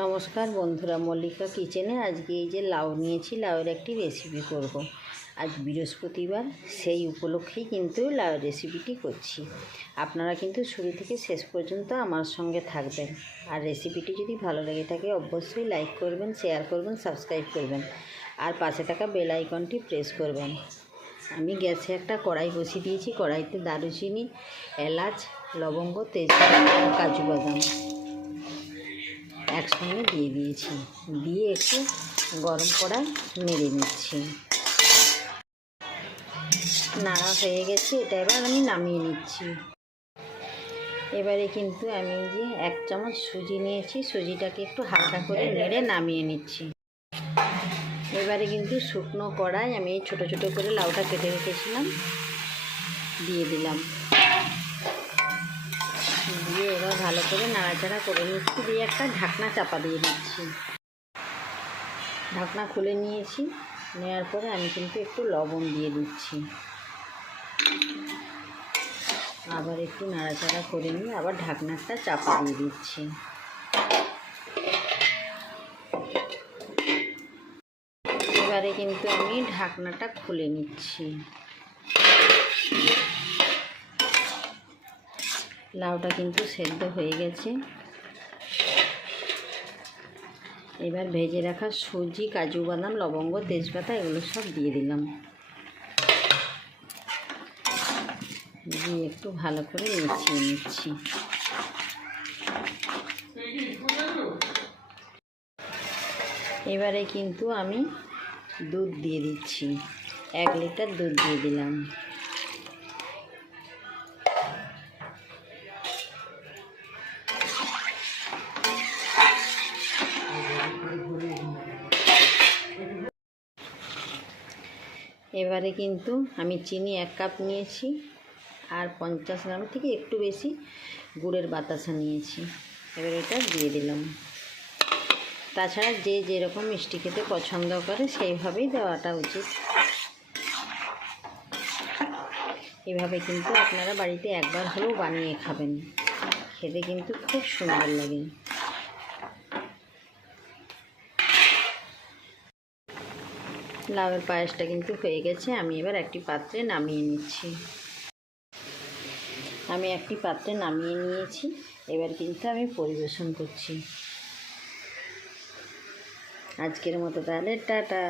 নমস্কার বন্ধুরা, মল্লিকা কিচেনে আজকে এই যে লাউ নিয়েছি, লাউয়ের একটি রেসিপি করব। আজ বৃহস্পতিবার, সেই উপলক্ষেই কিন্তু লাউ রেসিপিটি করছি। আপনারা কিন্তু শুরু থেকে শেষ পর্যন্ত আমার সঙ্গে থাকবেন। আর রেসিপিটি যদি ভালো লেগে থাকে অবশ্যই লাইক করবেন, শেয়ার করবেন, সাবস্ক্রাইব করবেন আর পাশে থাকা বেল আইকনটি প্রেস করবেন। আমি গ্যাসে একটা কড়াই বসিয়ে দিয়েছি। কড়াইতে দারুচিনি, এলাচ, লবঙ্গ, তেজপাতা আর কাজু বাদাম একসঙ্গে দিয়ে দিয়েছি। দিয়ে একটু গরম কড়াই নেড়ে নিচ্ছি। নাড়া হয়ে গেছে, এটা এবার আমি নামিয়ে নিচ্ছি। এবারে কিন্তু আমি যে 1 চামচ সুজি নিয়েছি, সুজিটাকে একটু হালকা করে নেড়ে নামিয়ে নিচ্ছি। এবারে কিন্তু শুকনো কড়াই আমি ছোট ছোট করে লাউটা কেটে রেখেছিলাম, দিয়ে দিলাম। দিয়ে এবার ভালো করে নাড়াচাড়া করে নিচ্ছি। দিয়ে একটা ঢাকনা চাপা দিয়ে দিচ্ছি। ঢাকনা খুলে নিয়েছি। নেওয়ার পরে আমি কিন্তু একটু লবণ দিয়ে দিচ্ছি। আবার একটু নাড়াচাড়া করে নিয়ে আবার ঢাকনাটা চাপা দিয়ে দিচ্ছি। এবারে কিন্তু আমি ঢাকনাটা খুলে নিচ্ছি। লাউটা কিন্তু সেদ্ধ হয়ে গেছে। এবার ভেজে রাখা সুজি, কাজু বাদাম, লবঙ্গ, তেজপাতা এগুলো সব দিয়ে দিলাম। দিয়ে একটু ভালো করে মিশিয়ে নিচ্ছি। এবারে কিন্তু আমি দুধ দিয়ে দিচ্ছি। 1 লিটার দুধ দিয়ে দিলাম। এবারে কিন্তু আমি চিনি 1 কাপ নিয়েছি আর 50 গ্রাম থেকে একটু বেশি গুড়ের বাতাসা নিয়েছি। এবার এটা দিয়ে দিলাম। তাছাড়া যে যেরকম মিষ্টি খেতে পছন্দ করে সেইভাবেই দেওয়াটা উচিত। এভাবে কিন্তু আপনারা বাড়িতে একবার হলেও বানিয়ে খাবেন, খেতে কিন্তু খুব সুন্দর লাগে। লাউয়ের পায়েসটা কিন্তু হয়ে গেছে। আমি এবার একটি পাত্রে নামিয়ে নিচ্ছি। আমি একটি পাত্রে নামিয়ে নিয়েছি। এবার কিন্তু আমি পরিবেশন করছি। আজকের মতো তাহলে টাটা।